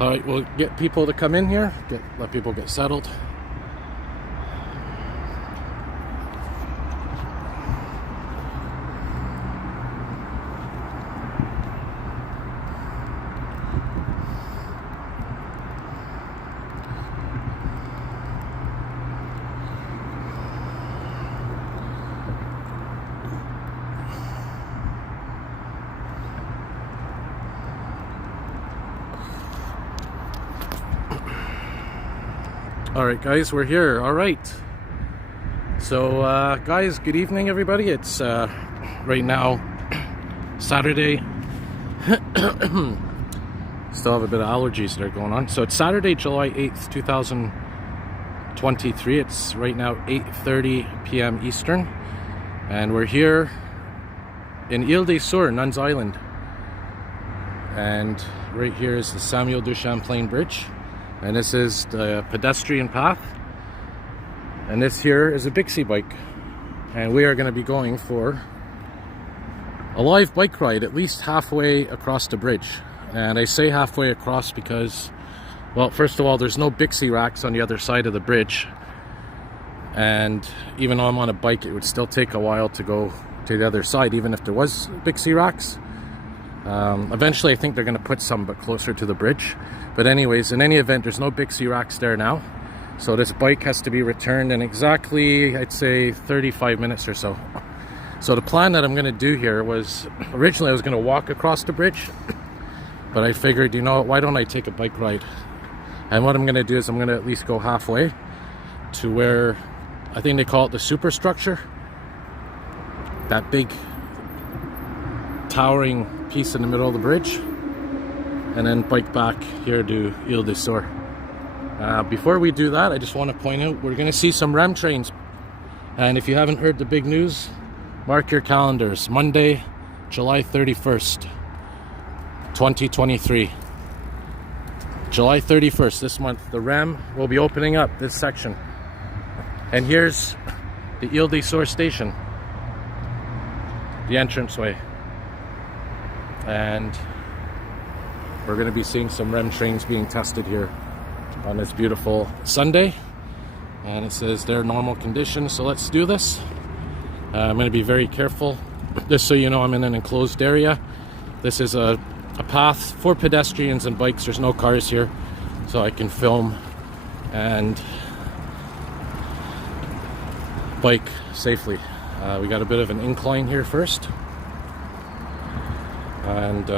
Alright, we'll get people to come in here, let people get settled. Alright guys, we're here. Alright. So guys, good evening everybody. It's right now Saturday. Still have a bit of allergies that are going on. So it's Saturday, July 8th, 2023. It's right now 8:30 p.m. Eastern. And we're here in Ile des Soeurs, Nuns Island. And right here is the Samuel de Champlain Bridge. And this is the pedestrian path. And this here is a Bixie bike. And we are going to be going for a live bike ride at least halfway across the bridge. And I say halfway across because, well, first of all, there's no Bixie racks on the other side of the bridge. And even though I'm on a bike, it would still take a while to go to the other side, even if there was Bixie racks. Eventually I think they're going to put some, but closer to the bridge. But anyways, in any event, there's no Bixie racks there now. So this bike has to be returned in exactly, I'd say, 35 minutes or so. So the plan that I'm going to do here was, originally I was going to walk across the bridge. But I figured, you know what, why don't I take a bike ride? And what I'm going to do is I'm going to at least go halfway to where, I think they call it the superstructure. That big towering piece in the middle of the bridge. And then bike back here to Ile des Soeurs. Before we do that, I just want to point out we're going to see some REM trains. And if you haven't heard the big news, mark your calendars. Monday, July 31st, 2023. July 31st, this month, the REM will be opening up this section. And here's the Ile des Soeurs station, the entranceway. And we're going to be seeing some REM trains being tested here on this beautiful Sunday. And it says they're normal conditions, so let's do this. I'm going to be very careful. Just so you know, I'm in an enclosed area. This is a path for pedestrians and bikes. There's no cars here, so I can film and bike safely. We got a bit of an incline here first. And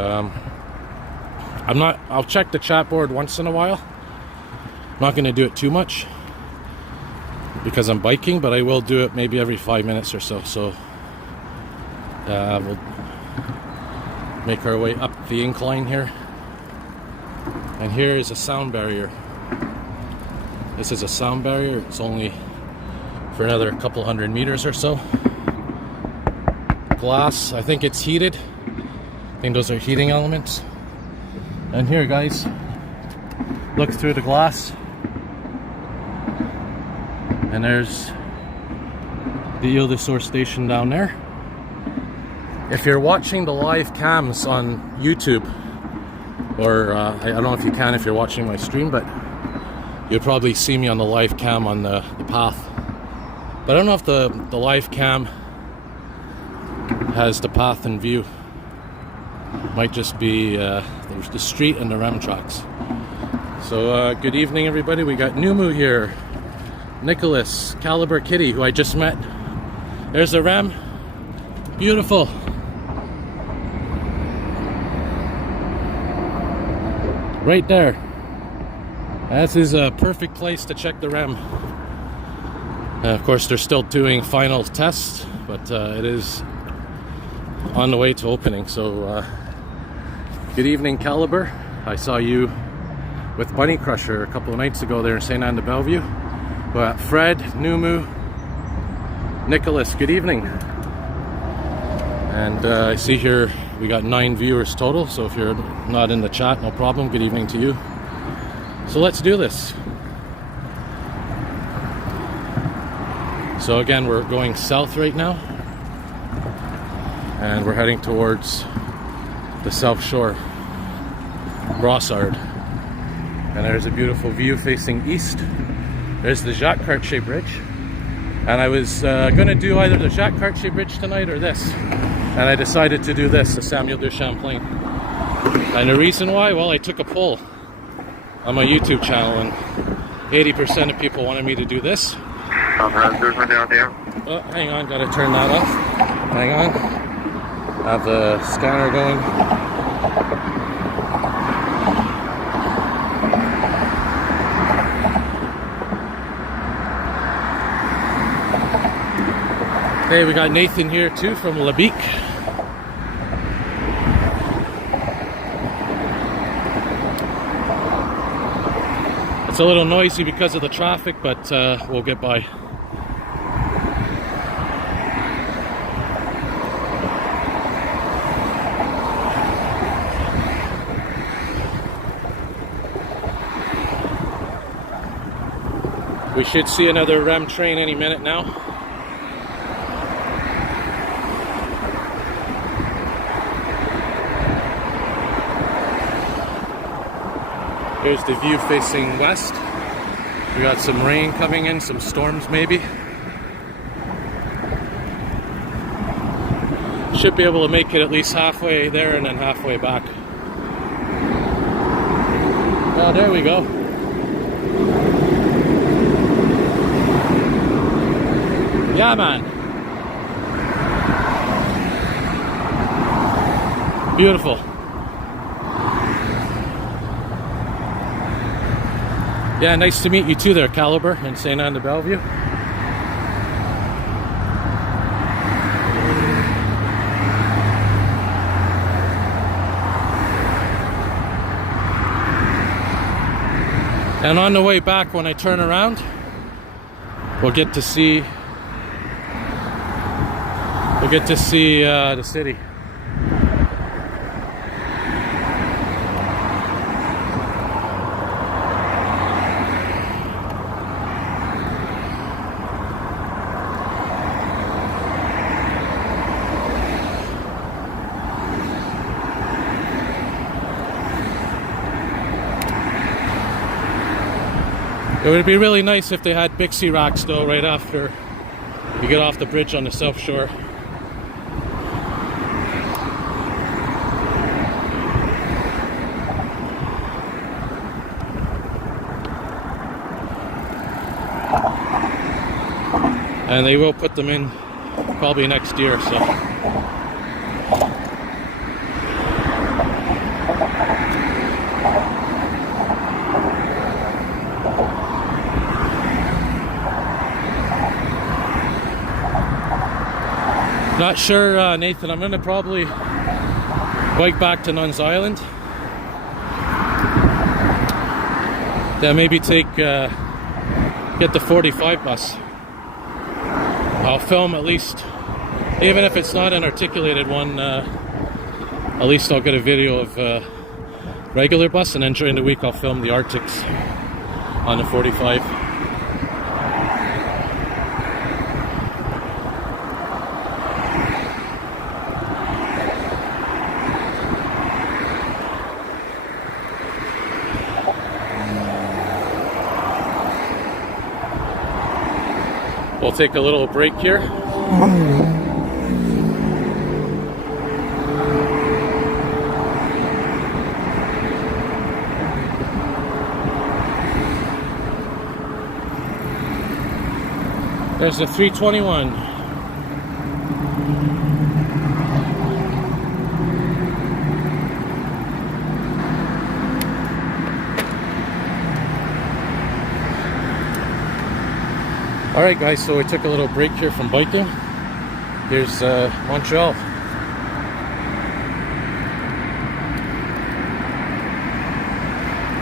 I'll check the chat board once in a while. I'm not going to do it too much because I'm biking, but I will do it maybe every 5 minutes or so. So we'll make our way up the incline here. And here is a sound barrier. This is a sound barrier. It's only for another couple hundred meters or so. Glass, I think it's heated. I think those are heating elements. And here, guys, look through the glass. And there's the Ile des Soeurs station down there. If you're watching the live cams on YouTube, or I don't know if you can if you're watching my stream, but you'll probably see me on the live cam on the path. But I don't know if the live cam has the path in view. Might just be there's the street and the REM tracks. So good evening everybody. We got Numu here, Nicholas, Caliber Kitty, who I just met. There's the REM. Beautiful. Right there. This is a perfect place to check the REM. Of course, they're still doing final tests, but it is on the way to opening. So good evening, Caliber. I saw you with Bunny Crusher a couple of nights ago there in St. Anne de Bellevue. But Fred, Numu, Nicholas, good evening. And I see here we got 9 viewers total, so if you're not in the chat, no problem. Good evening to you. So let's do this. So again, we're going south right now, and we're heading towards the South Shore, Brossard. And there's a beautiful view facing east. There's the Jacques Cartier Bridge. And I was gonna do either the Jacques Cartier Bridge tonight or this. And I decided to do this, the Samuel de Champlain. And the reason why, well, I took a poll on my YouTube channel and 80% of people wanted me to do this. Oh, hang on, gotta turn that off. Hang on. Have the scanner going. Hey, we got Nathan here too from LaBeek. It's a little noisy because of the traffic, but we'll get by. We should see another REM train any minute now. Here's the view facing west. We got some rain coming in, some storms maybe. Should be able to make it at least halfway there and then halfway back. Oh, there we go. Yeah, man. Beautiful. Yeah, nice to meet you too there, Caliber in St. Anne de Bellevue. And on the way back, when I turn around, we'll get to see the city. It would be really nice if they had Bixie racks though right after you get off the bridge on the South Shore. And they will put them in probably next year, so. Not sure, Nathan. I'm gonna probably bike back to Nuns Island. Then maybe get the 45 bus. I'll film at least, even if it's not an articulated one, at least I'll get a video of regular bus, and then during the week I'll film the Arctics on the 45. We'll take a little break here. There's the 321. Alright guys, so we took a little break here from biking. Here's Montreal.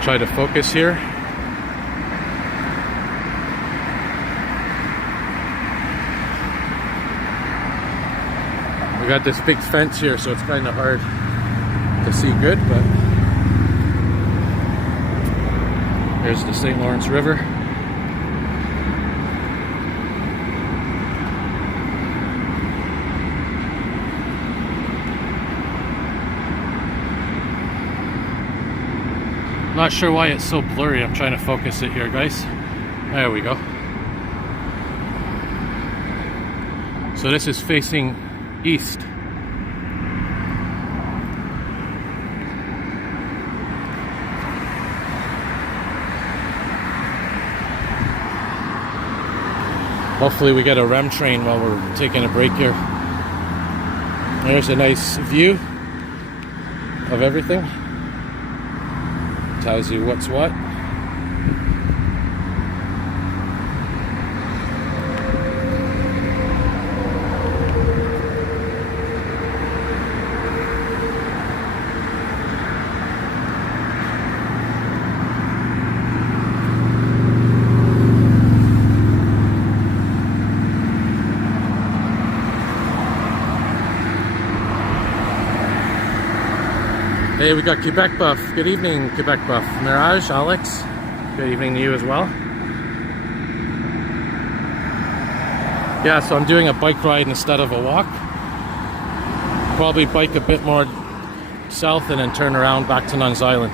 Try to focus here. We got this big fence here, so it's kind of hard to see good, but there's the St. Lawrence River. Not sure why it's so blurry. I'm trying to focus it here, guys. There we go. So this is facing east. Hopefully we get a REM train while we're taking a break here. There's a nice view of everything. Tells you what's what. Hey, we got Quebec Buff. Good evening, Quebec Buff. Mirage, Alex, good evening to you as well. Yeah, so I'm doing a bike ride instead of a walk. Probably bike a bit more south and then turn around back to Nuns Island.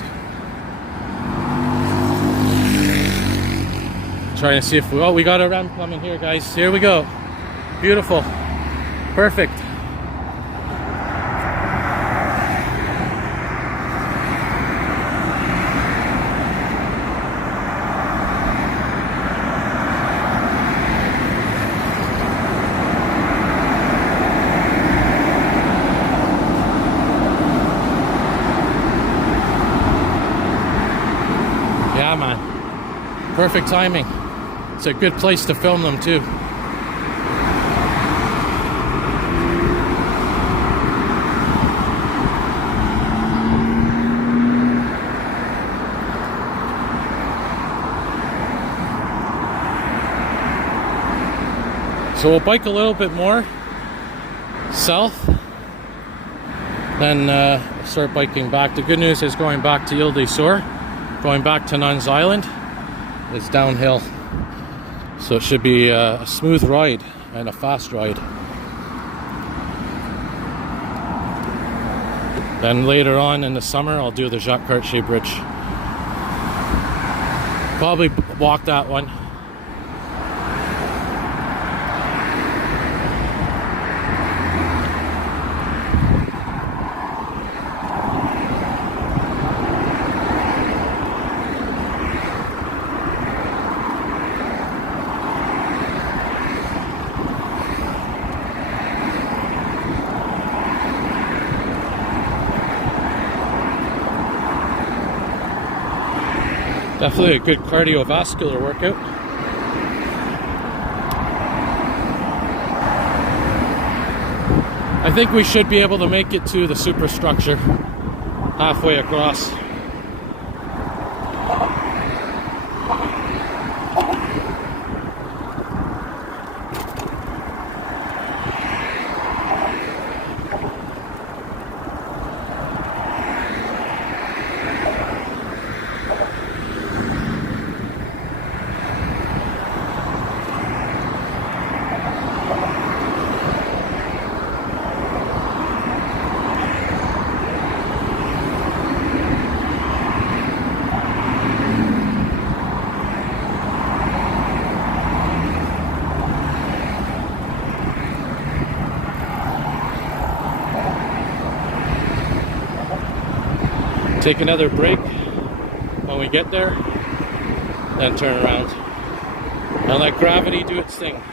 Trying to see if we got a REM coming here, guys. Here we go. Beautiful. Perfect. Yeah, man. Perfect timing. It's a good place to film them too. So we'll bike a little bit more south, then start biking back. The good news is going back to Ile des Sœurs, going back to Nuns Island, it's downhill. So it should be a smooth ride and a fast ride. Then later on in the summer, I'll do the Jacques Cartier Bridge. Probably walk that one. Definitely a good cardiovascular workout. I think we should be able to make it to the superstructure halfway across. Take another break when we get there, then turn around and let gravity do its thing.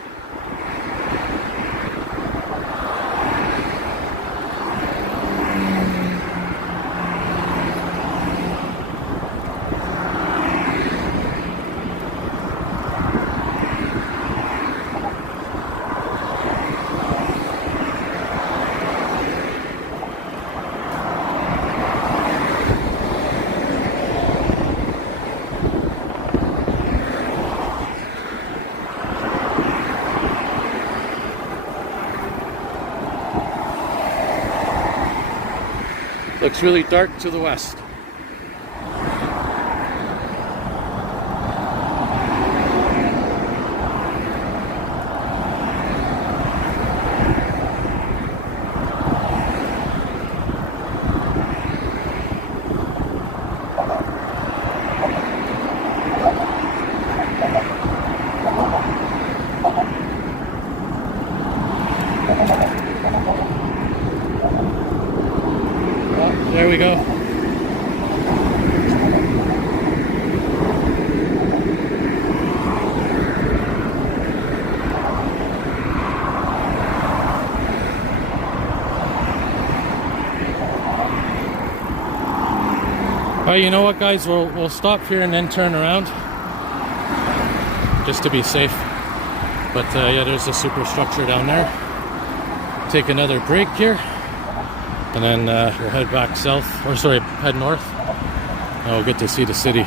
Looks really dark to the west. Alright, you know what, guys? We'll stop here and then turn around, just to be safe. But yeah, there's a superstructure down there. Take another break here, and then we'll head back south, or sorry, head north, and we'll get to see the city.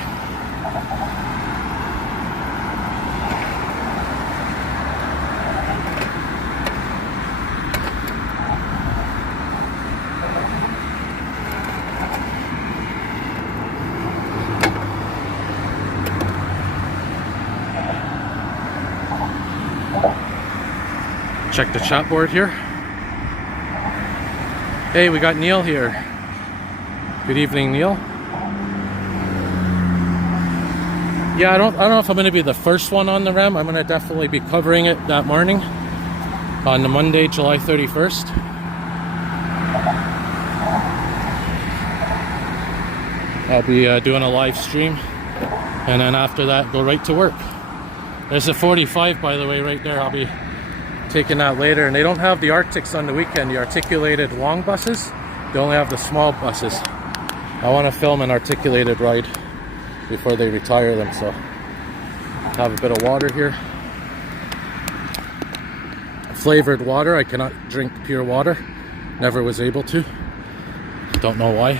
Check the chat board here. Hey, we got Neil here. Good evening, Neil. Yeah, I don't know if I'm going to be the first one on the REM. I'm going to definitely be covering it that morning on the Monday, July 31st. I'll be doing a live stream, and then after that, go right to work. There's a 45, by the way, right there. I'll be taking that later, and they don't have the Arctics on the weekend, the articulated long buses. They only have the small buses. I want to film an articulated ride before they retire them, so have a bit of water here. Flavored water. I cannot drink pure water, never was able to, don't know why.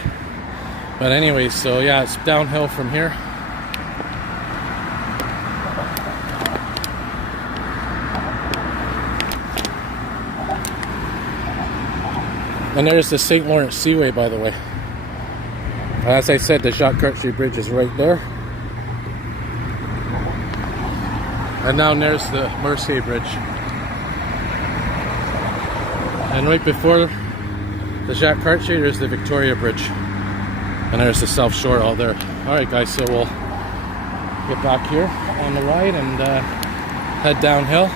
But anyways, so yeah, it's downhill from here. And there's the St. Lawrence Seaway, by the way. As I said, the Jacques Cartier Bridge is right there. And down there's the Mercier Bridge. And right before the Jacques Cartier, there's the Victoria Bridge. And there's the South Shore all there. Alright guys, so we'll get back here on the ride and head downhill.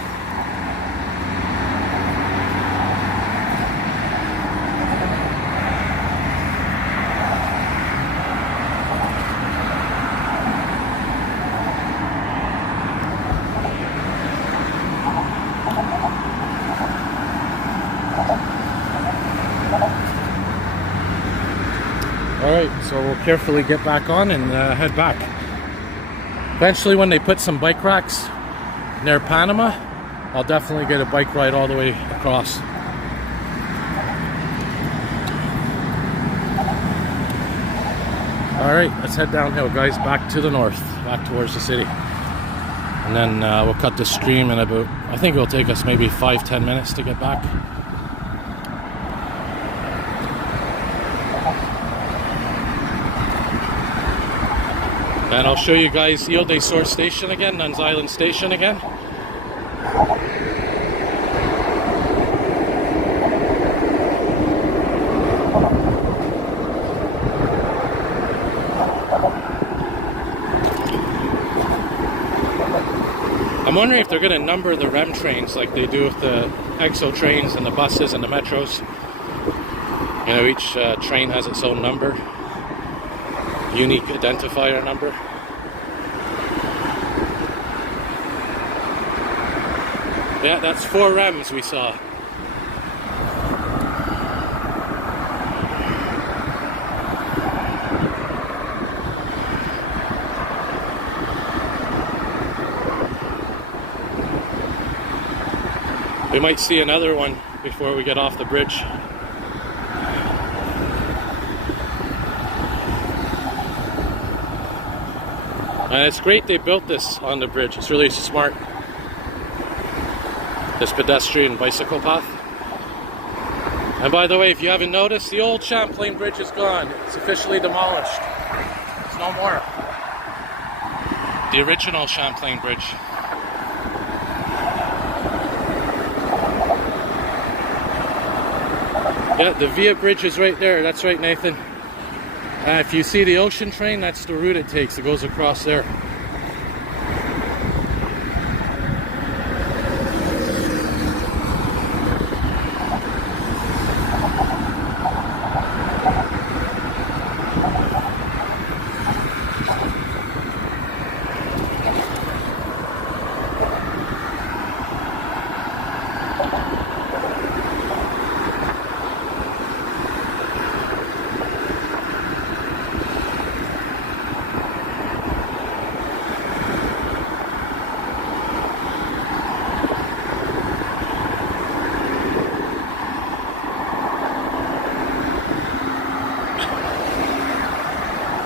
Alright, so we'll carefully get back on and head back. Eventually, when they put some bike racks near Panama, I'll definitely get a bike ride all the way across. Alright, let's head downhill, guys, back to the north, back towards the city. And then we'll cut the stream in about, I think it'll take us maybe 5-10 minutes to get back. And I'll show you guys Ile des Sources Station again, Nuns Island Station again. I'm wondering if they're going to number the REM trains like they do with the EXO trains and the buses and the metros. You know, each train has its own number. Unique identifier number. Yeah, that's 4 REMs we saw. We might see another one before we get off the bridge. And it's great they built this on the bridge. It's really smart. This pedestrian bicycle path. And by the way, if you haven't noticed, the old Champlain Bridge is gone. It's officially demolished. It's no more. The original Champlain Bridge. Yeah, the Via Bridge is right there. That's right, Nathan. If you see the ocean train, that's the route it takes. It goes across there.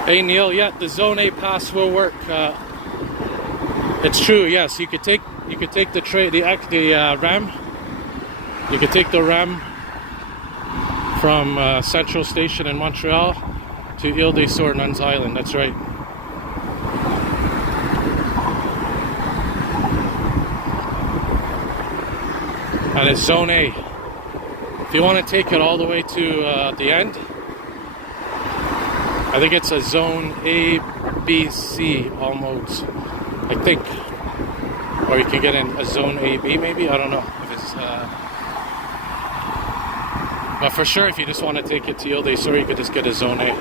Hey Neil, yeah, the Zone A pass will work. It's true. Yes, you could take the ram. You could take the ram from Central Station in Montreal to Ile des Sœurs, Nuns Island. That's right. And it's Zone A. If you want to take it all the way to the end, I think it's a Zone A, B, C all modes, I think. Or you can get in a Zone A, B maybe, I don't know if it's... But for sure, if you just want to take it to Ile des Sœurs, you could just get a Zone A.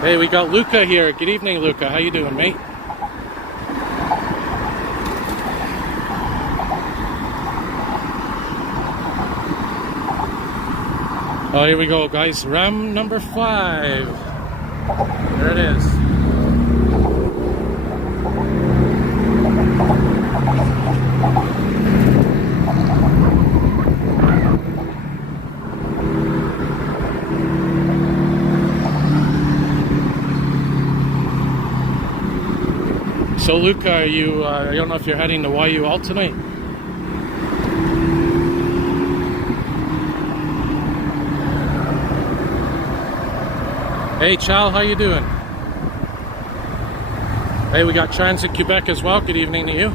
Hey, we got Luca here. Good evening, Luca. How you doing, mate? Oh, here we go, guys. Ram number 5. There it is. So, Luca, are you? I don't know if you're heading to YUL tonight. Hey Chal, how you doing? Hey, we got Transit Quebec as well. Good evening to you.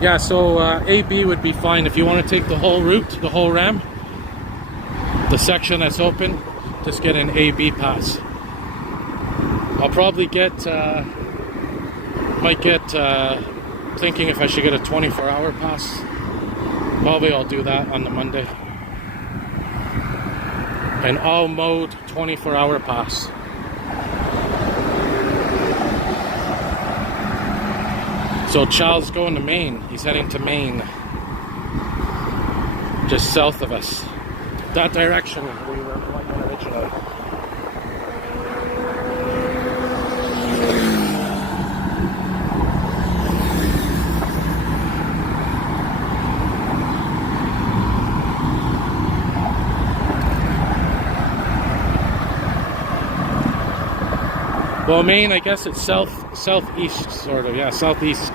Yeah, so AB would be fine if you want to take the whole route, the whole ram. The section that's open, just get an AB pass. I'll probably might get thinking if I should get a 24-hour pass. Probably I'll do that on the Monday. An all-mode 24-hour pass. So Charles going to Maine. He's heading to Maine. Just south of us. That direction we were going originally. Well, Maine, I guess it's southeast, sort of. Yeah, southeast.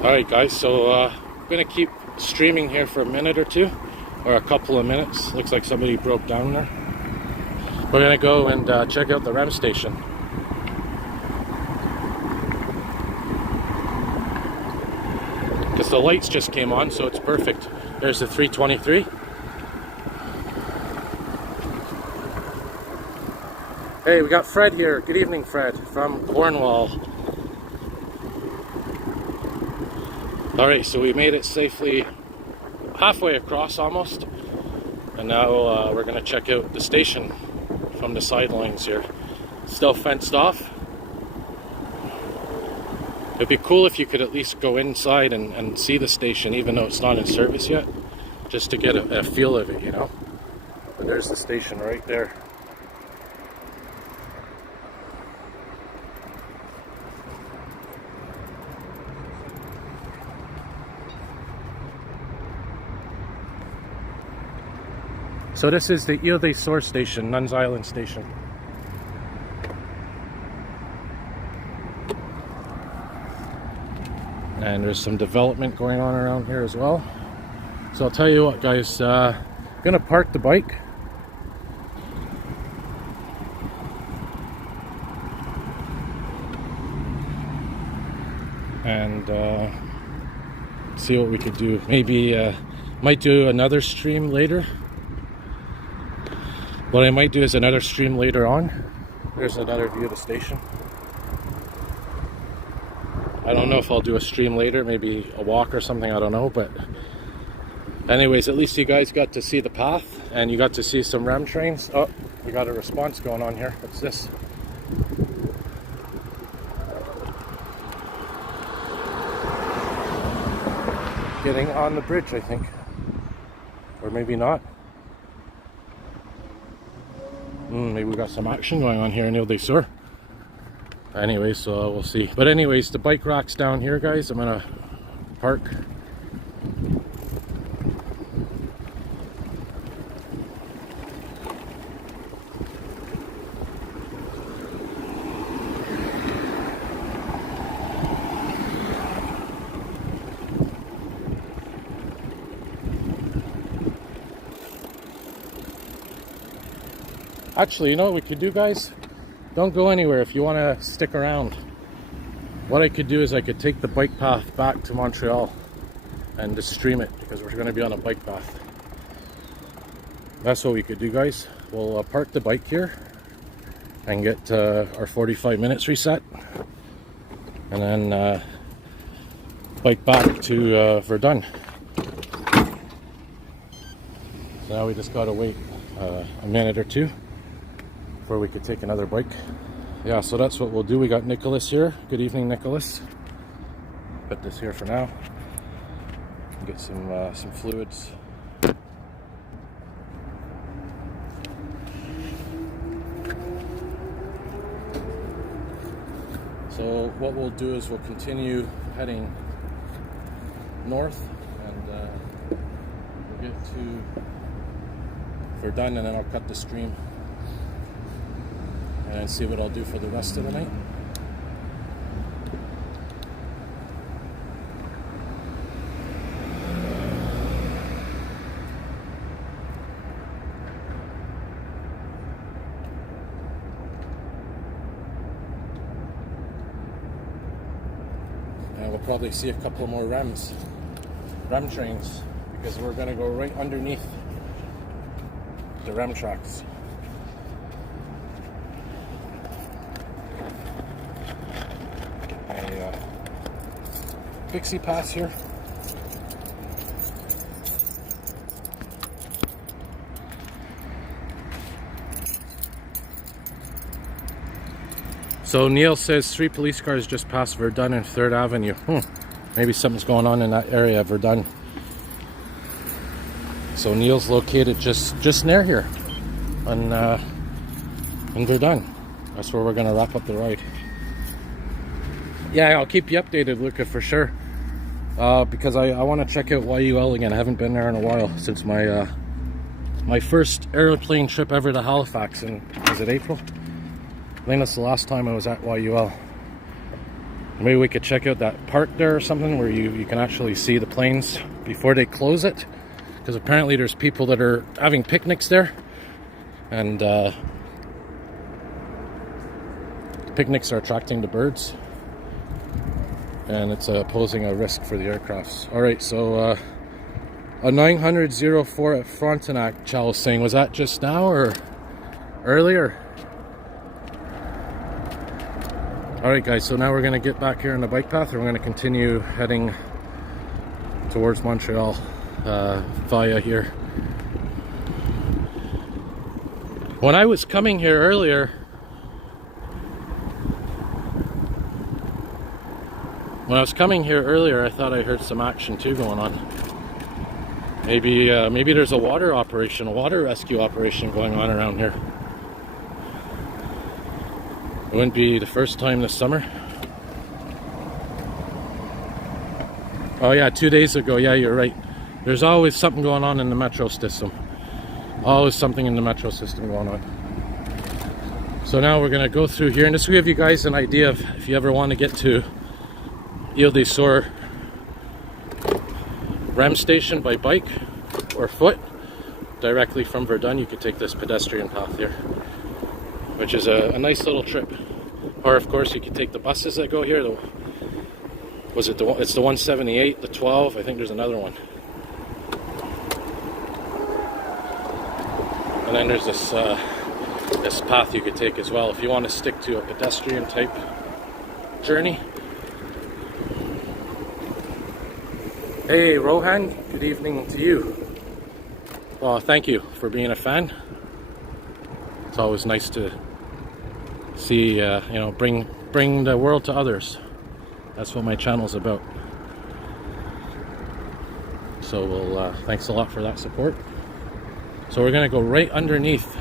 Alright guys, so I'm going to keep streaming here for a minute or two, or a couple of minutes. Looks like somebody broke down there. We're going to go and check out the REM station. Because the lights just came on, so it's perfect. There's the 323. Hey, we got Fred here. Good evening, Fred, from Cornwall. Alright, so we made it safely halfway across almost, and now we're going to check out the station from the sidelines here. Still fenced off. It'd be cool if you could at least go inside and see the station, even though it's not in service yet, just to get a feel of it, you know. But there's the station right there. So this is the Ile des Sœurs station, Nuns Island station. And there's some development going on around here as well. So I'll tell you what, guys, I'm gonna park the bike. And see what we could do. Maybe might do another stream later. What I might do is another stream later on. There's another view of the station. I don't know if I'll do a stream later, maybe a walk or something, I don't know, but anyways, at least you guys got to see the path and you got to see some REM trains. Oh, we got a response going on here. What's this? getting on the bridge, I think. Or maybe not. Maybe we got some action going on here in LaSalle. Anyway, so we'll see. But anyways, the bike rack's down here, guys. I'm gonna park. Actually, you know what we could do, guys? Don't go anywhere if you want to stick around. What I could do is I could take the bike path back to Montreal and just stream it, because we're going to be on a bike path. That's what we could do, guys. We'll park the bike here and get our 45 minutes reset, and then bike back to Verdun. So now we just got to wait a minute or two before we could take another bike. Yeah, so that's what we'll do. We got Nicholas here. Good evening, Nicholas. Put this here for now. Get some fluids. So what we'll do is we'll continue heading north, and we'll get to Verdun, and then I'll cut the stream and see what I'll do for the rest of the night. And we'll probably see a couple more REM trains, because we're going to go right underneath the REM tracks. Pixie Pass here. So Neil says 3 police cars just passed Verdun and 3rd Avenue. Maybe something's going on in that area, Verdun. So Neil's located just near here, in Verdun. That's where we're gonna wrap up the ride. Yeah, I'll keep you updated, Luca, for sure. Because I want to check out YUL again. I haven't been there in a while, since my my first airplane trip ever to Halifax in, was it April? I think that's the last time I was at YUL. Maybe we could check out that park there or something, where you can actually see the planes before they close it. Because apparently there's people that are having picnics there. And picnics are attracting the birds. And it's posing a risk for the aircrafts. Alright, so a 900-04 at Frontenac, Chal was saying. Was that just now or earlier? Alright guys, so now we're going to get back here on the bike path, and we're going to continue heading towards Montreal via here. When I was coming here earlier, I thought I heard some action too going on. Maybe there's a water rescue operation going on around here. It wouldn't be the first time this summer. Oh yeah, 2 days ago. Yeah, you're right. There's always something going on in the metro system. Always something in the metro system going on. So now we're gonna go through here, and this will give you guys an idea of if you ever want to get to LaSalle REM station by bike or foot directly from Verdun. You could take this pedestrian path here, which is a nice little trip. Or of course you could take the buses that go here. It's the 178, the 12, I think there's another one. And then there's this path you could take as well if you want to stick to a pedestrian type journey. Hey Rohan, good evening to you. Well, thank you for being a fan. It's always nice to see, bring the world to others. That's what my channel's about. So we'll thanks a lot for that support. So we're gonna go right underneath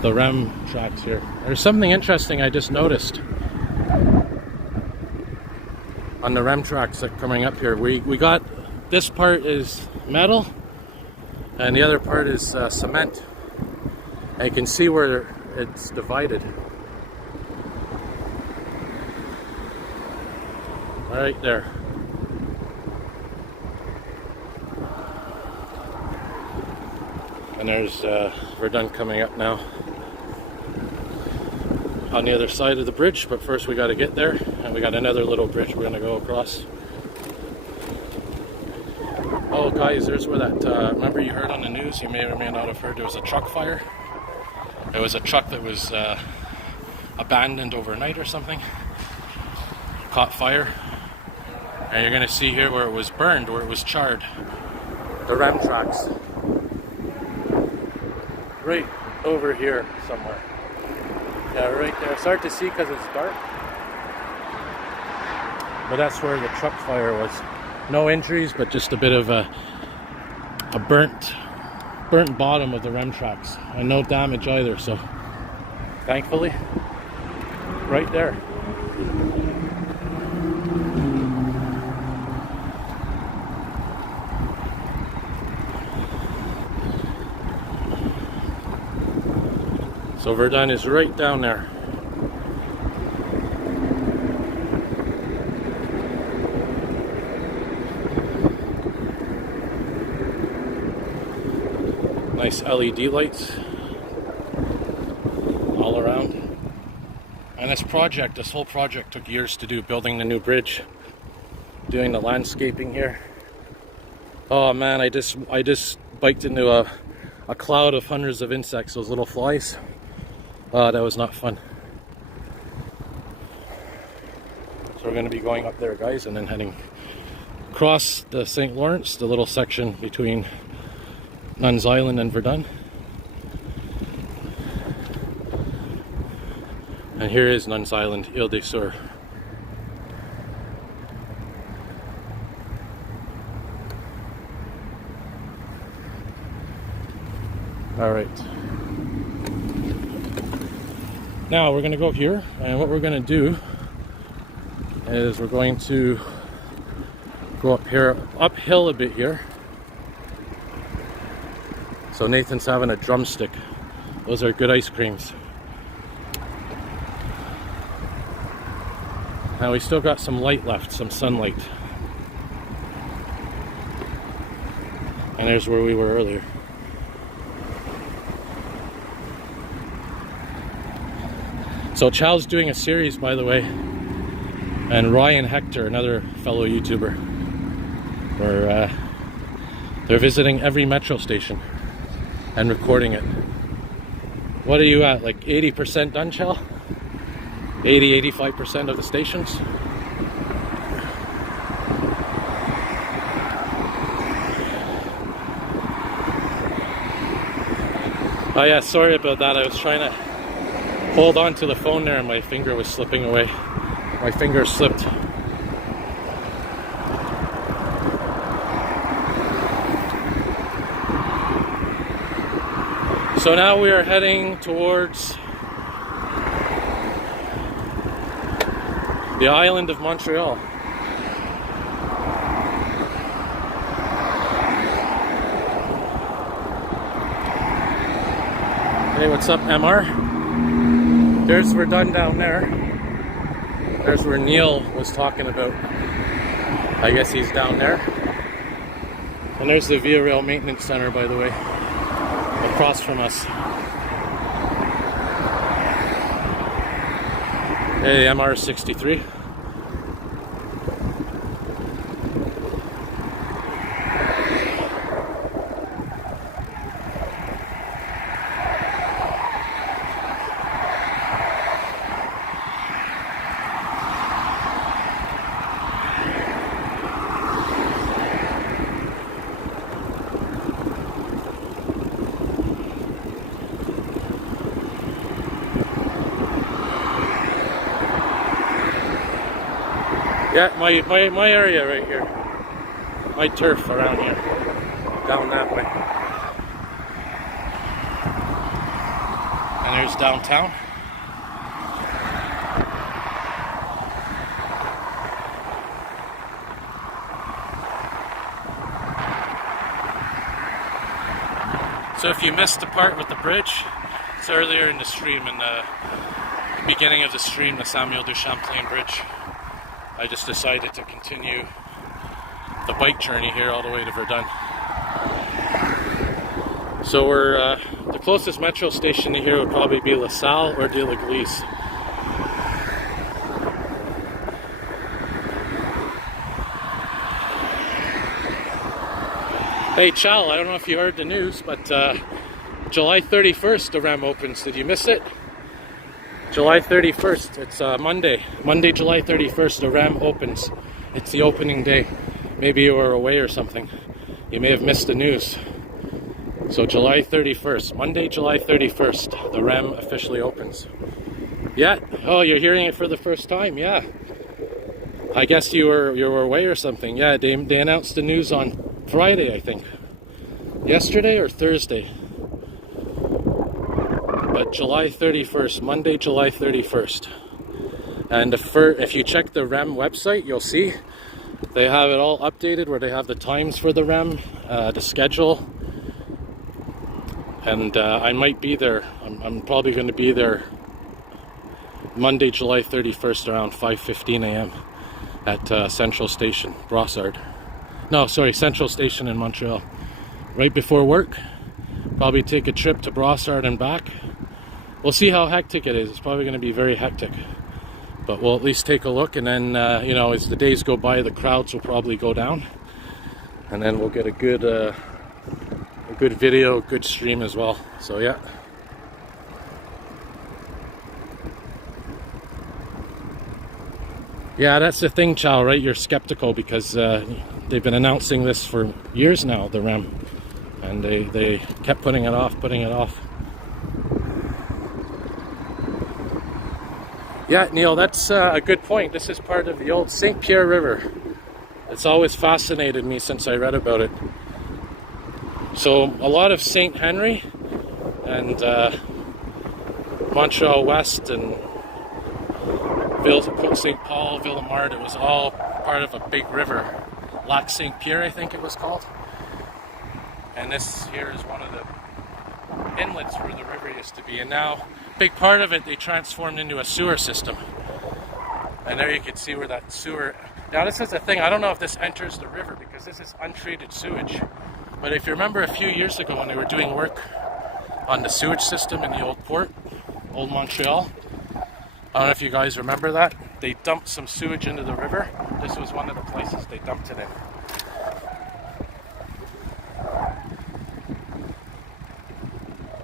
the REM tracks here. There's something interesting I just noticed on the REM tracks that are coming up here. We got, this part is metal and the other part is cement. And you can see where it's divided. Right there. And there's Verdun coming up now on the other side of the bridge, but first we got to get there, and we got another little bridge we're going to go across. Oh guys, there's where that, remember you heard on the news, you may or may not have heard, there was a truck fire. There was a truck that was abandoned overnight or something, caught fire, and you're going to see here where it was burned, where it was charred, the REM tracks. Right over here somewhere. Yeah, right there. It's hard to see because it's dark. But that's where the truck fire was. No injuries, but just a bit of a burnt bottom of the REM tracks. And no damage either, so thankfully, right there. So Verdun is right down there. Nice LED lights all around. And this whole project took years to do, building the new bridge, doing the landscaping here. Oh man, I just biked into a cloud of hundreds of insects, those little flies. Oh, that was not fun. So we're going to be going up there, guys, and then heading across the St. Lawrence, the little section between Nuns Island and Verdun. And here is Nuns Island, Ile des Sœurs. All right. Now we're going to go up here, and what we're going to do is we're going to go up here, uphill a bit here. So Nathan's having a drumstick. Those are good ice creams. Now we still got some light left, some sunlight. And there's where we were earlier. So Chow's doing a series, by the way, and Ryan Hector, another fellow YouTuber, where they're visiting every metro station and recording it. What are you at, like 80% done, Chow? 80-85% of the stations? Oh yeah, sorry about that. I was trying to hold on to the phone there and my finger was slipping away. My finger slipped. So now we are heading towards the island of Montreal. Hey, what's up, MR? There's Verdun down there. There's where Neil was talking about. I guess he's down there. And there's the Via Rail Maintenance Center, by the way, across from us. Hey, MR63. Yeah, my area right here. my turf around here, down that way. And there's downtown. So if you missed the part with the bridge, it's earlier in the stream, in the beginning of the stream, the Samuel de Champlain bridge. I just decided to continue the bike journey here all the way to Verdun. So we're, the closest metro station to here would probably be LaSalle or de l'Église. Hey Chal, I don't know if you heard the news, but July 31st the REM opens. Did you miss it? July 31st, it's Monday, July 31st, the REM opens. It's the opening day. Maybe you were away or something. You may have missed the news. So July 31st, Monday, July 31st, the REM officially opens. Yeah, oh, you're hearing it for the first time, yeah. I guess you were away or something. Yeah, they announced the news on Friday, I think. Yesterday or Thursday. But July 31st, Monday, July 31st. And if you check the REM website, you'll see they have it all updated where they have the times for the REM, the schedule. And I might be there. I'm probably going to be there Monday, July 31st around 5:15 a.m. at Central Station, Brossard. No, sorry, Central Station in Montreal. Right before work. Probably take a trip to Brossard and back. We'll see how hectic it is. It's probably going to be very hectic. But we'll at least take a look, and then, you know, as the days go by, the crowds will probably go down. And then we'll get a good video, good stream as well. So, yeah. Yeah, that's the thing, Chow, right? You're skeptical because they've been announcing this for years now, the REM. And they kept putting it off. Yeah, Neil, that's a good point. This is part of the old St. Pierre River. It's always fascinated me since I read about it. So a lot of St. Henry and Montreal West and St. Paul, Villemard, it was all part of a big river. Lac St. Pierre, I think it was called. And this here is one of the inlets where the river used to be. And now, big part of it, they transformed into a sewer system. And there you can see where that sewer... Now this is the thing, I don't know if this enters the river because this is untreated sewage. But if you remember a few years ago when they were doing work on the sewage system in the old port, old Montreal, I don't know if you guys remember that. They dumped some sewage into the river. This was one of the places they dumped it in.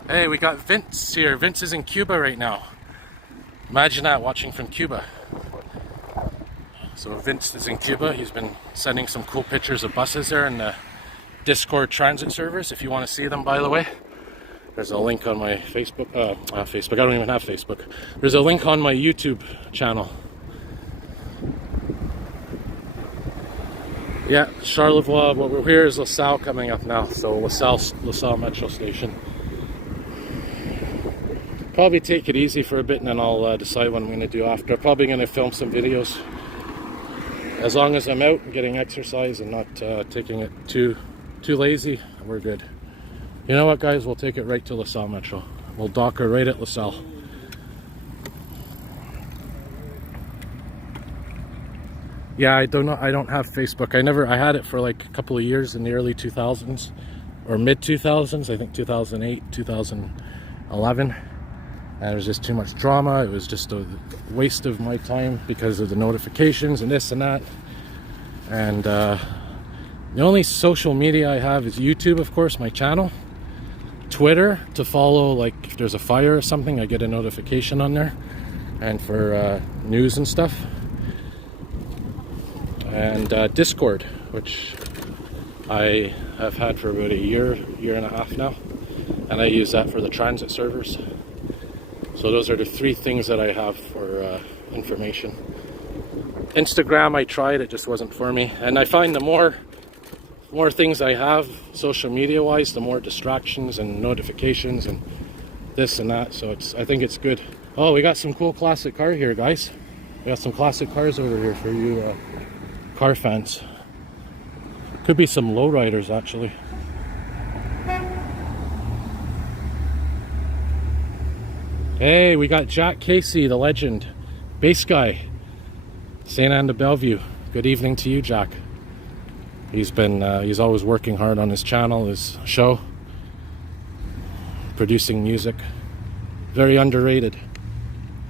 Hey, we got Vince here. Vince is in Cuba right now. Imagine that, watching from Cuba. So Vince is in Cuba. He's been sending some cool pictures of buses there in the Discord transit servers. If you want to see them, by the way. There's a link on my Facebook, Facebook, I don't even have Facebook. There's a link on my YouTube channel. Yeah, Charlevoix, what we're here is LaSalle coming up now. So LaSalle Metro Station. Probably take it easy for a bit and then I'll decide what I'm going to do after. I'm probably going to film some videos. As long as I'm out and getting exercise and not taking it too lazy, we're good. You know what, guys? We'll take it right to LaSalle Metro. We'll dock her right at LaSalle. Yeah, I don't have Facebook. I had it for like a couple of years in the early 2000s or mid 2000s. I think 2008, 2011. And there was just too much drama. It was just a waste of my time because of the notifications and this and that. And the only social media I have is YouTube, of course, my channel. Twitter to follow, like if there's a fire or something, I get a notification on there. And for news and stuff. And Discord, which I have had for about a year and a half now. And I use that for the transit servers. So those are the three things that I have for information. Instagram I tried, it just wasn't for me. And I find the more more things I have social media wise, the more distractions and notifications and this and that. So I think it's good. Oh, we got some cool classic car here, guys. We got some classic cars over here for you car fans. Could be some lowriders actually. Hey, we got Jack Casey, the legend, bass guy, St. Anne de Bellevue. Good evening to you, Jack. He's always working hard on his channel, his show, producing music. Very underrated.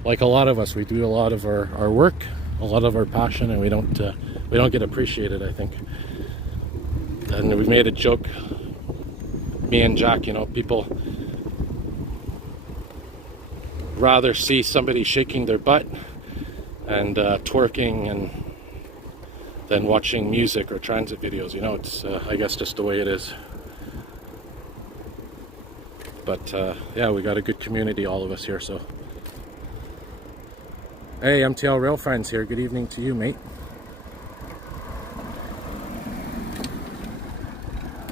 Like a lot of us, we do a lot of our work, a lot of our passion, and we don't get appreciated, I think. And we made a joke, me and Jack, you know, people rather see somebody shaking their butt and twerking and than watching music or transit videos. You know, it's I guess just the way it is. But yeah, we got a good community, all of us here. So hey, MTL Rail friends here, good evening to you, mate.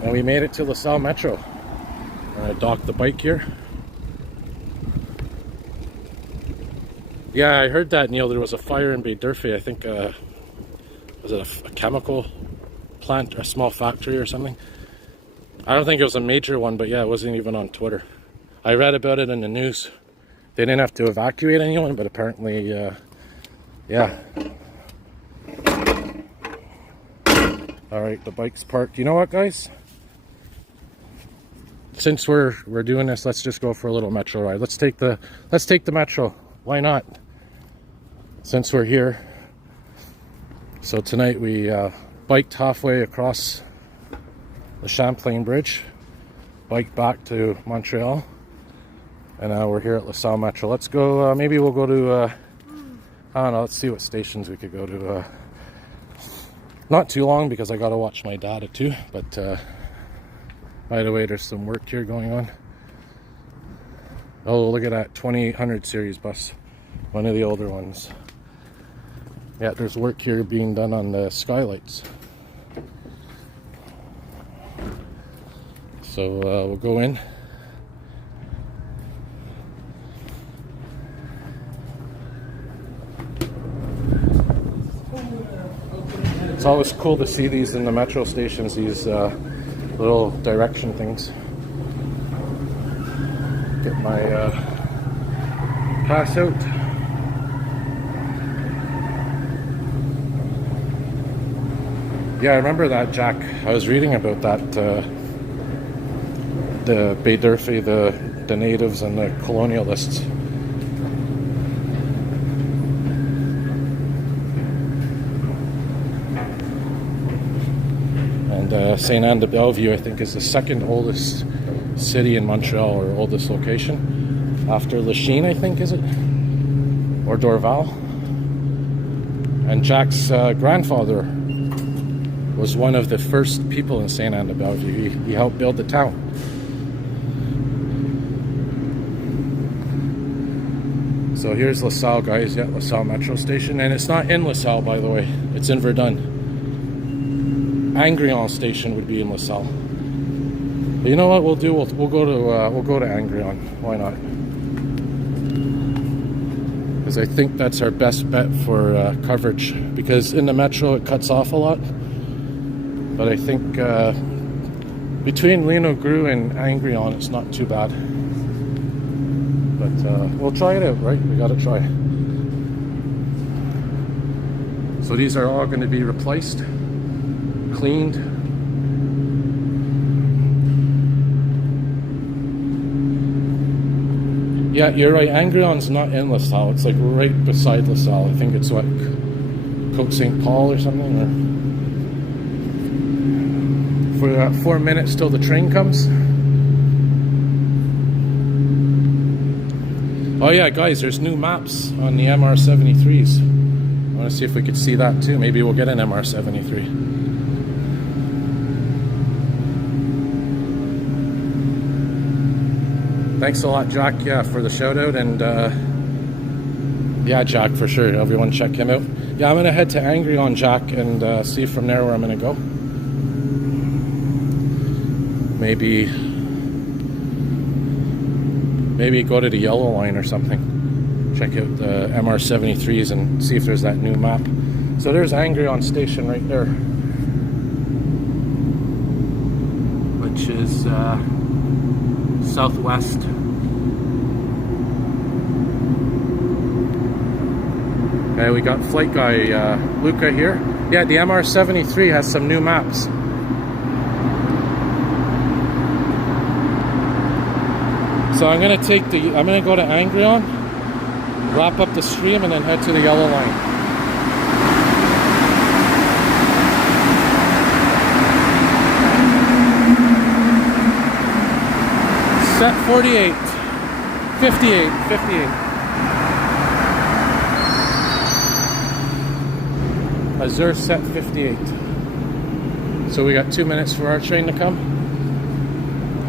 And we made it to LaSalle Metro. I'm gonna dock the bike here. Yeah, I heard that, Neil, there was a fire in Bay Durfee. I think was it a chemical plant or a small factory or something? I don't think it was a major one, but yeah, it wasn't even on Twitter. I read about it in the news. They didn't have to evacuate anyone, but apparently, yeah. Alright, the bike's parked. You know what, guys? Since we're doing this, let's just go for a little metro ride. Let's take the metro. Why not? Since we're here. So tonight we biked halfway across the Champlain Bridge, biked back to Montreal, and now we're here at LaSalle Metro. Let's go, maybe we'll go to, I don't know, let's see what stations we could go to. Not too long because I gotta watch my data too, but by the way, there's some work here going on. Oh, look at that 2800 series bus, one of the older ones. Yeah, there's work here being done on the skylights. So we'll go in. It's always cool to see these in the metro stations, these little direction things. Get my pass out. Yeah, I remember that, Jack. I was reading about that, the Bay Durfee, the natives and the colonialists. And St. Anne de Bellevue, I think, is the second oldest city in Montreal, or oldest location. After LaSalle, I think, is it? Or Dorval. And Jack's grandfather was one of the first people in St. Anne de Bellevue. He helped build the town. So here's LaSalle, guys. Yeah, LaSalle Metro Station. And it's not in LaSalle, by the way. It's in Verdun. Angrignon Station would be in LaSalle. But you know what we'll do? We'll go to Angrignon. Why not? Because I think that's our best bet for coverage. Because in the metro it cuts off a lot. But I think between Lino Gru and Angrignon, it's not too bad. But we'll try it out, right? We gotta try. So these are all going to be replaced, cleaned. Yeah, you're right. Angrignon's not in LaSalle. It's like right beside LaSalle. I think it's what, Côte St. Paul or something, or for 4 minutes till the train comes. Oh yeah, guys, there's new maps on the MR73s. I want to see if we could see that too. Maybe we'll get an MR73. Thanks a lot, Jack, yeah, for the shout out. And yeah, Jack, for sure. Everyone check him out. Yeah, I'm going to head to Angrignon, Jack, and see from there where I'm going to go. Maybe go to the yellow line or something. Check out the MR73s and see if there's that new map. So there's Angrignon station right there, which is southwest. Okay, we got flight guy Luca here. Yeah, the MR73 has some new maps. So I'm gonna go to Angrignon, wrap up the stream, and then head to the yellow line. Set 48, 58, 58. Azure set 58. So we got 2 minutes for our train to come.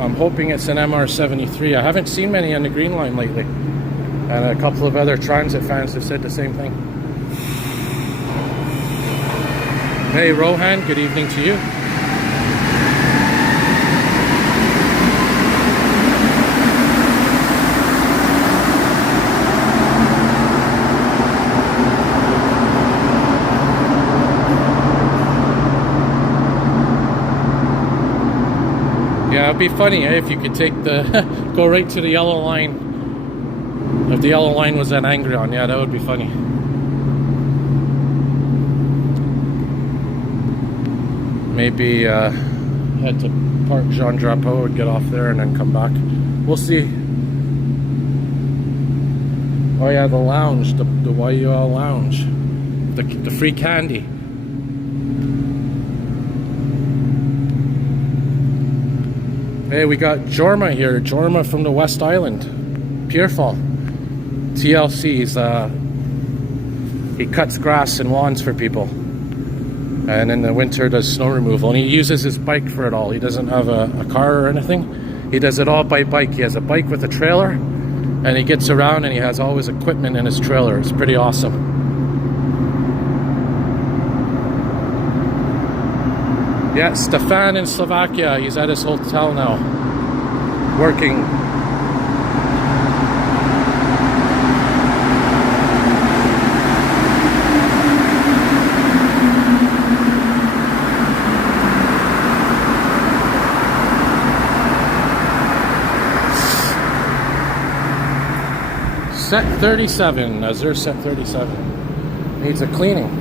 I'm hoping it's an MR73. I haven't seen many on the Green Line lately. And a couple of other transit fans have said the same thing. Hey Rohan, good evening to you. Yeah, it'd be funny if you could take the go right to the yellow line. If the yellow line was at Angrignon, yeah, that would be funny. Maybe head to Parc Jean Drapeau and get off there and then come back. We'll see. Oh yeah, the lounge, the YUL lounge, the free candy. Hey, we got Jorma here. Jorma from the West Island, Pierrefall. TLC's, he cuts grass and lawns for people. And in the winter does snow removal. And he uses his bike for it all. He doesn't have a car or anything. He does it all by bike. He has a bike with a trailer. And he gets around and he has all his equipment in his trailer. It's pretty awesome. Yeah, Stefan in Slovakia. He's at his hotel now, working. Set 37, Azure set 37. Needs a cleaning.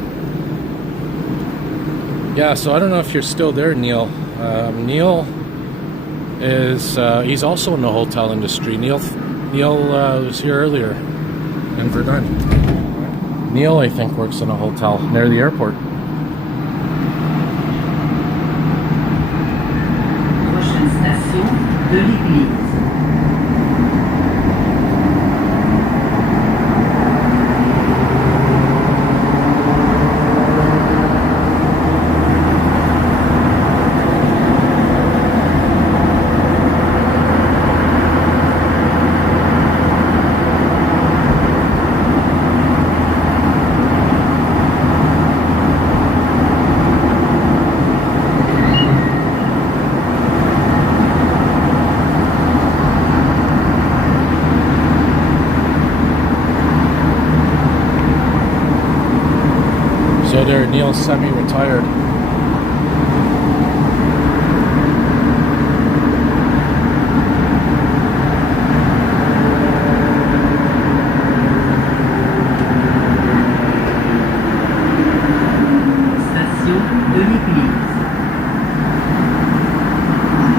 Yeah, so I don't know if you're still there, Neil. Neil is, he's also in the hotel industry. Neil was here earlier in Verdun. Neil, I think, works in a hotel near the airport. Prochaine station de l'Église. So there, Neil's semi-retired. Station de l'Église.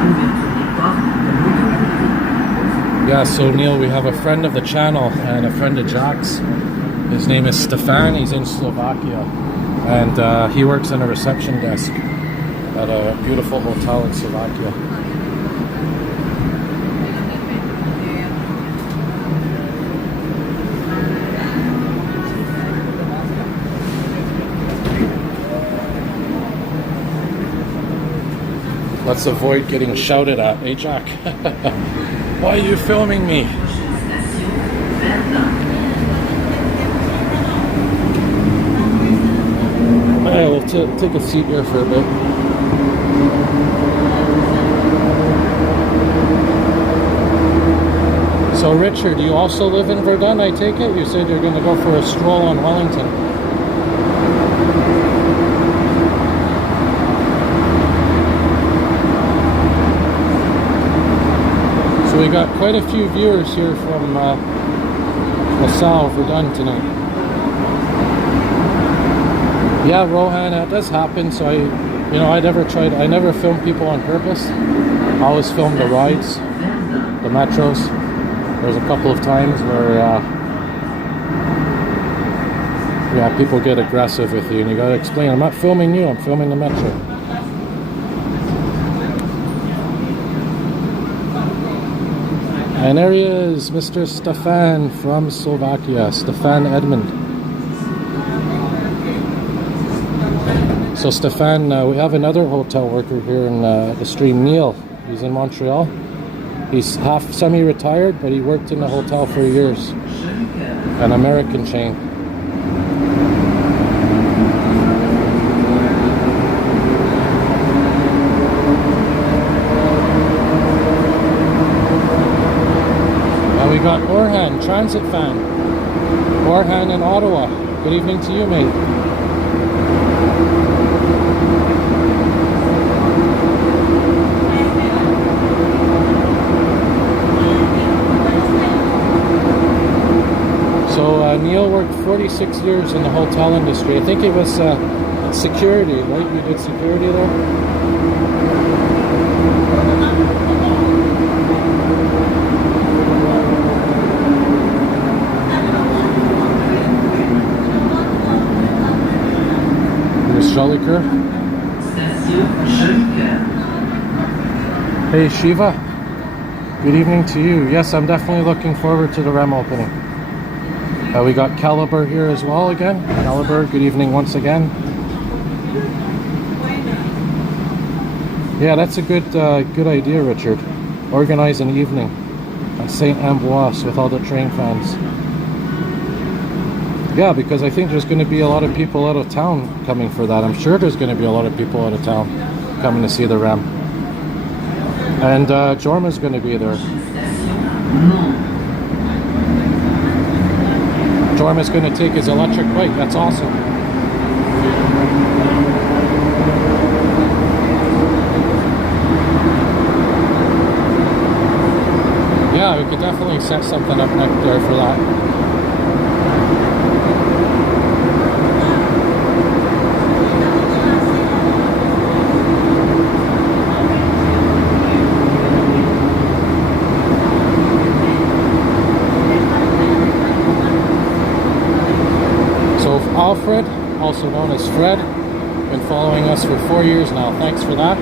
Ouverture des portes de l'autre côté. Yeah, so Neil, we have a friend of the channel and a friend of Jack's. His name is Stefan. He's in Slovakia. And he works on a reception desk at a beautiful hotel in Slovakia. Let's avoid getting shouted at. Hey Jack, why are you filming me? Alright, we'll take a seat here for a bit. So Richard, you also live in Verdun, I take it? You said you're going to go for a stroll on Wellington. So we got quite a few viewers here from LaSalle, Verdun tonight. Yeah, Rohan, that does happen. So I never film people on purpose. I always film the rides, the metros. There's a couple of times where yeah, people get aggressive with you and you gotta explain, I'm not filming you, I'm filming the metro. And there he is, Mr. Stefan from Slovakia, Stefan Edmund. So Stefan, we have another hotel worker here in the stream, Neil. He's in Montreal. He's half semi-retired, but he worked in the hotel for years. An American chain. And we got Orhan, transit fan. Orhan in Ottawa. Good evening to you, mate. Neil worked 46 years in the hotel industry. I think it was security, right? You did security there? Here's Jolicoeur. Hey Shiva, good evening to you. Yes, I'm definitely looking forward to the REM opening. We got Caliber here as well again. Caliber, good evening once again. Yeah, that's a good idea, Richard. Organize an evening at St. Ambroise with all the train fans. Yeah, because I think there's going to be a lot of people out of town coming for that. I'm sure there's going to be a lot of people out of town coming to see the REM. And Jorma's going to be there. Jorma's going to take his electric bike. That's awesome. Yeah, we could definitely set something up next there for that. Alfred, also known as Fred, been following us for 4 years now. Thanks for that.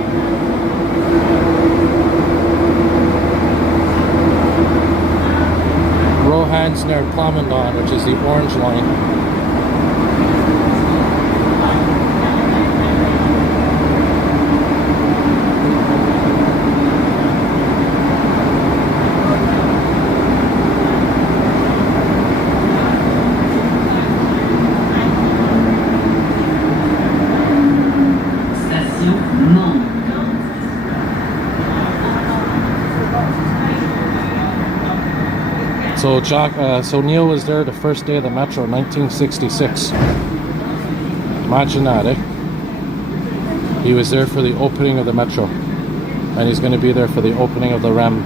Rohan's near Plamondon, which is the orange line. So Neil was there the first day of the Metro, 1966. Imagine that, eh? He was there for the opening of the Metro. And he's going to be there for the opening of the REM.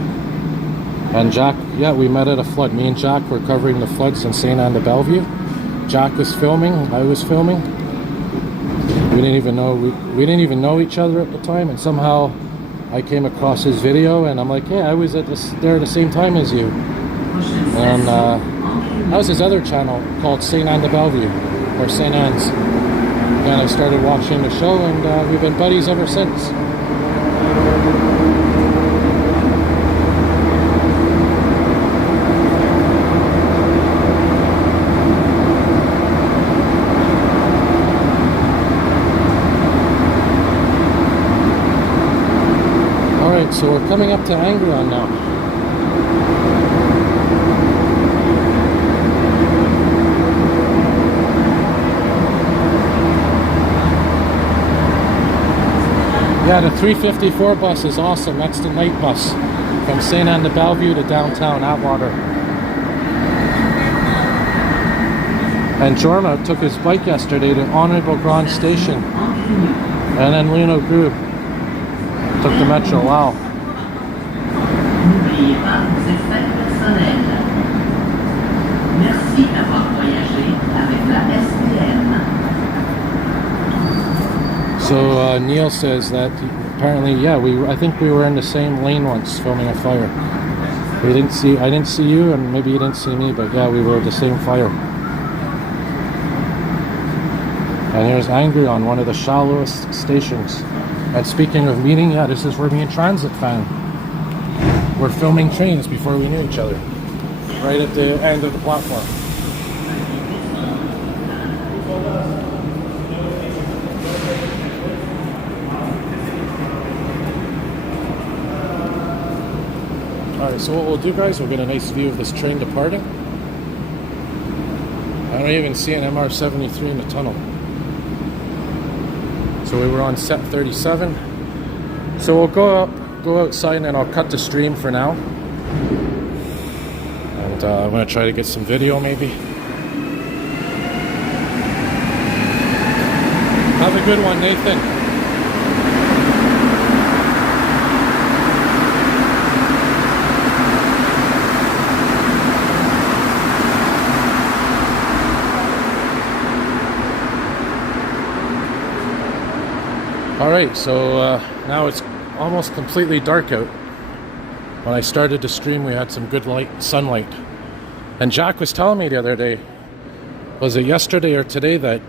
And Jack, yeah, we met at a flood. Me and Jack were covering the floods in St. Anne de Bellevue. Jack was filming, I was filming. We didn't even know each other at the time, and somehow I came across his video and I'm like, yeah, I was there at the same time as you. And that was his other channel called St. Anne de Bellevue, or St. Anne's. And I started watching the show, and we've been buddies ever since. Alright, so we're coming up to Angrignon now. Yeah, the 354 bus is awesome. That's the night bus. from St. Anne de Bellevue to downtown Atwater. And Jorma took his bike yesterday to Honorable Grand Station. Angrignon. And then Lino Gru took the Metro. Wow. N'oubliez pas vos effets personnels. Merci d'avoir voyagé avec la STM. So Neil says that apparently, yeah, I think we were in the same lane once filming a fire. I didn't see you, and maybe you didn't see me, but yeah, we were at the same fire. And here's Angrignon, one of the shallowest stations. And speaking of meeting, yeah, this is where me and Transit fan. We're filming trains before we knew each other. Right at the end of the platform. Alright, so what we'll do, guys, we'll get a nice view of this train departing. I don't even see an MR73 in the tunnel. So we were on set 37. So we'll go outside and then I'll cut the stream for now. And I'm going to try to get some video maybe. Have a good one, Nathan. Alright, so now it's almost completely dark out. When I started to stream, we had some good sunlight. And Jack was telling me the other day, was it yesterday or today, that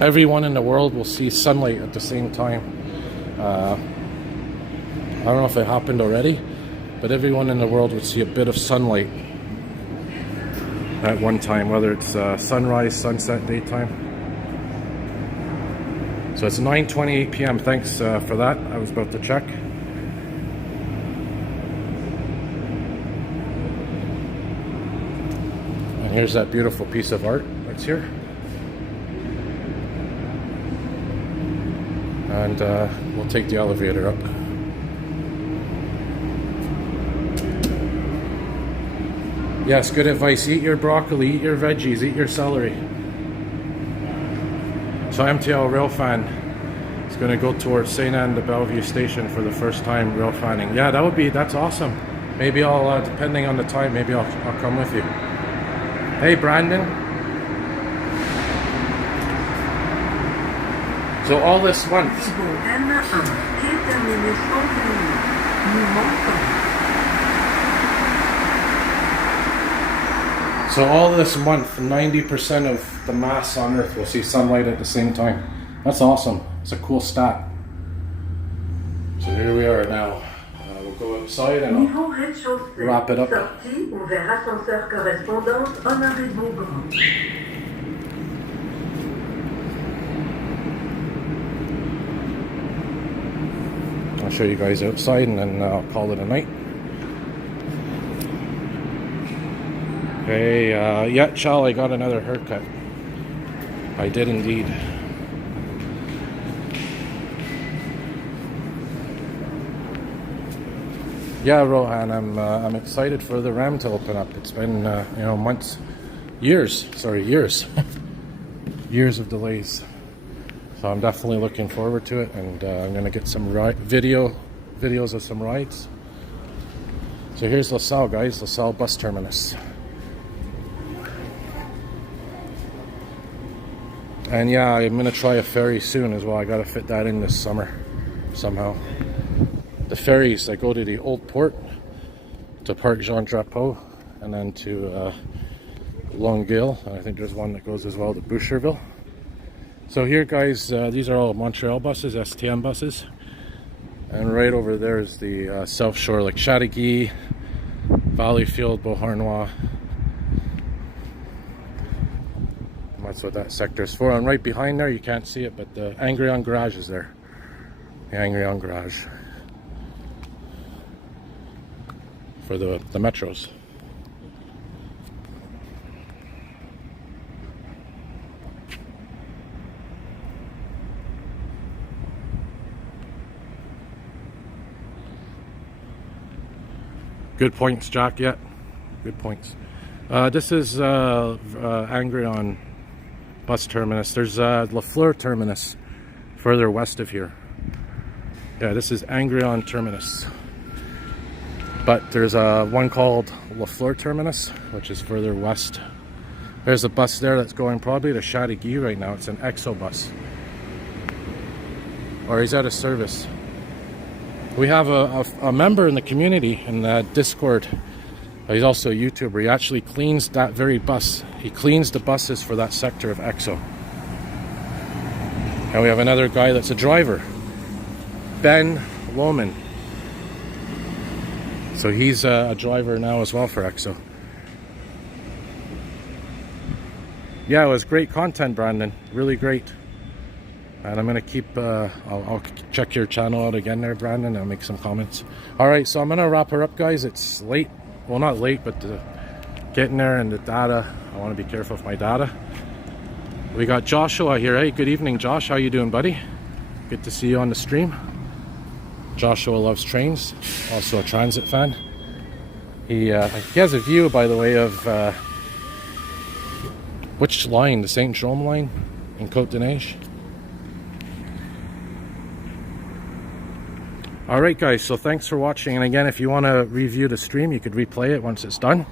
everyone in the world will see sunlight at the same time. I don't know if it happened already, but everyone in the world would see a bit of sunlight at one time, whether it's sunrise, sunset, daytime. So it's 9:28 p.m. Thanks for that. I was about to check. And here's that beautiful piece of art that's here. And we'll take the elevator up. Yes, good advice. Eat your broccoli, eat your veggies, eat your celery. So MTL Railfan is going to go towards St. Anne de Bellevue station for the first time railfanning. Yeah, that's awesome. Maybe I'll, depending on the time, maybe I'll come with you. Hey, Brandon. So all this month. So all this month, 90% of the mass on Earth will see sunlight at the same time. That's awesome. It's a cool stat. So here we are now. We'll go outside and I'll wrap it up. I'll show you guys outside and then I'll call it a night. Okay, yeah, Chal, I got another haircut. I did indeed. Yeah, Rohan, I'm excited for the RAM to open up. It's been months, years years of delays. So I'm definitely looking forward to it, and I'm gonna get some videos of some rides. So here's LaSalle, guys, LaSalle bus terminus. And yeah, I'm gonna try a ferry soon as well. I gotta fit that in this summer somehow. The ferries that go to the old port, to Parc Jean Drapeau, and then to Longueuil. And I think there's one that goes as well to Boucherville. So here, guys, these are all Montreal buses, STM buses. And right over there is the South Shore, like Chateauguay, Valleyfield, Beauharnois. That's what that sector is for. And right behind there, you can't see it, but the Angrignon garage is there. The Angrignon garage for the metros. Good points, Jack. Yeah, good points. This is Angrignon bus terminus. There's LaSalle terminus further west of here. Yeah, this is Angrignon terminus. But there's one called LaSalle terminus, which is further west. There's a bus there that's going probably to Chateauguay right now. It's an EXO bus. Or he's out of service. We have a member in the community in Discord. He's also a YouTuber. He actually cleans that very bus. He cleans the buses for that sector of EXO. And we have another guy that's a driver, Ben Loman. So he's a driver now as well for EXO. Yeah, it was great content, Brandon. Really great. And I'm gonna keep, I'll check your channel out again there, Brandon, and I'll make some comments. Alright, so I'm gonna wrap her up, guys. It's late. Well, not late, but getting there, and the data. I wanna be careful with my data. We got Joshua here. Hey, good evening, Josh. How you doing, buddy? Good to see you on the stream. Joshua loves trains. Also a transit fan. He has a view, by the way, of which line? The St. Jerome line in Côte d'Ivoire. Alright guys, so thanks for watching, and again, if you want to review the stream, you could replay it once it's done,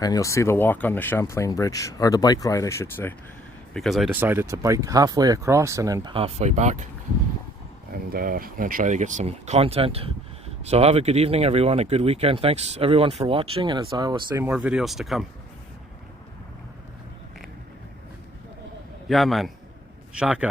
and you'll see the walk on the Champlain Bridge, or the bike ride I should say, because I decided to bike halfway across and then halfway back, and I'm going to try to get some content. So have a good evening everyone, a good weekend. Thanks everyone for watching, and as I always say, more videos to come. Yeah man, Shaka.